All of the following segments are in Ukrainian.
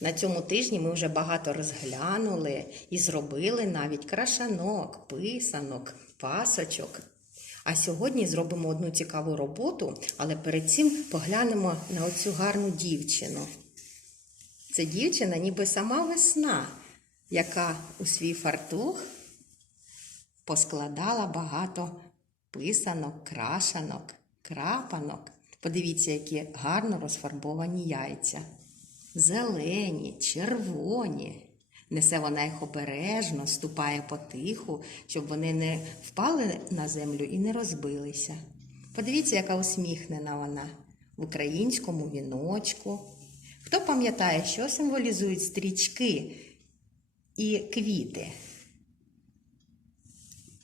На цьому тижні ми вже багато розглянули і зробили навіть крашанок, писанок, пасочок. А сьогодні зробимо одну цікаву роботу, але перед цим поглянемо на оцю гарну дівчину. Це дівчина, ніби сама весна, яка у свій фартух поскладала багато писанок, крашанок, крапанок. Подивіться, які гарно розфарбовані яйця. Зелені, червоні. Несе вона їх обережно, ступає потиху, щоб вони не впали на землю і не розбилися. Подивіться, яка усміхнена вона в українському віночку. Хто пам'ятає, що символізують стрічки і квіти?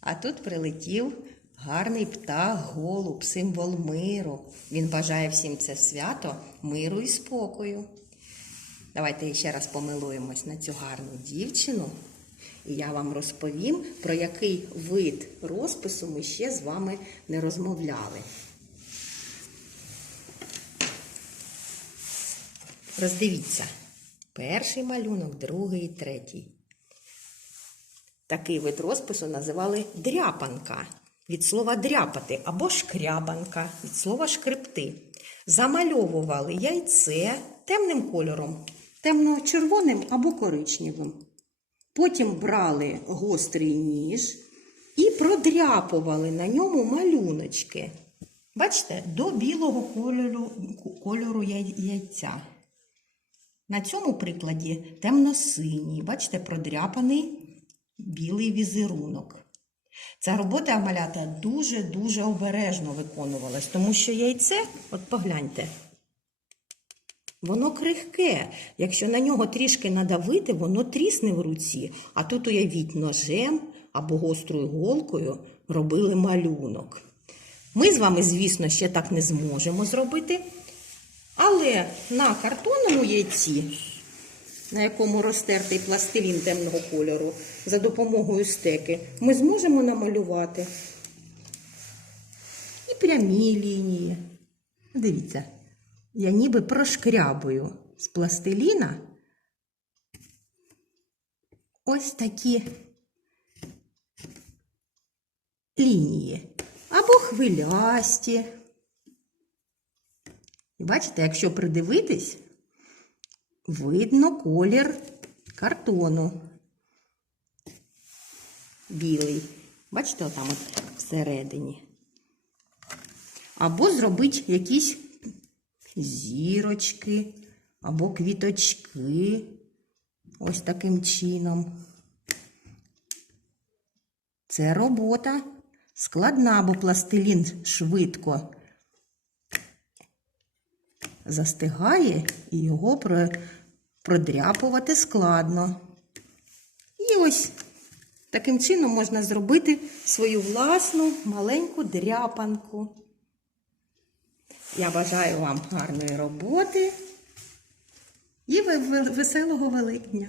А тут прилетів гарний птах, голуб, символ миру. Він бажає всім це свято миру і спокою. Давайте ще раз помилуємось на цю гарну дівчину. І я вам розповім, про який вид розпису ми ще з вами не розмовляли. Роздивіться. Перший малюнок, другий третій. Такий вид розпису називали дряпанка від слова дряпати або шкрябанка від слова шкребти. Замальовували яйце темним кольором, темно-червоним або коричневим. Потім брали гострий ніж і продряпували на ньому малюночки. Бачите, до білого кольору, кольору яйця. На цьому прикладі темно-синій, бачите, продряпаний білий візерунок. Ця робота малята дуже-дуже обережно виконувалась, тому що яйце, от погляньте, воно крихке. Якщо на нього трішки надавити, воно трісне в руці. А тут, уявіть, ножем або гострою голкою робили малюнок. Ми з вами, звісно, ще так не зможемо зробити. Але на картонному яйці, на якому розтертий пластилін темного кольору, за допомогою стеки, ми зможемо намалювати і прямі лінії. Дивіться, я ніби прошкрябую з пластиліна ось такі лінії або хвилясті. І бачите, якщо придивитись, видно колір картону. Білий. Бачите, отам от всередині. Або зробити якісь зірочки, або квіточки. Ось таким чином. Це робота складна, бо пластилін швидко застигає і його продряпувати складно. І ось таким чином можна зробити свою власну маленьку дряпанку. Я бажаю вам гарної роботи і ве- ве- веселого Великдня.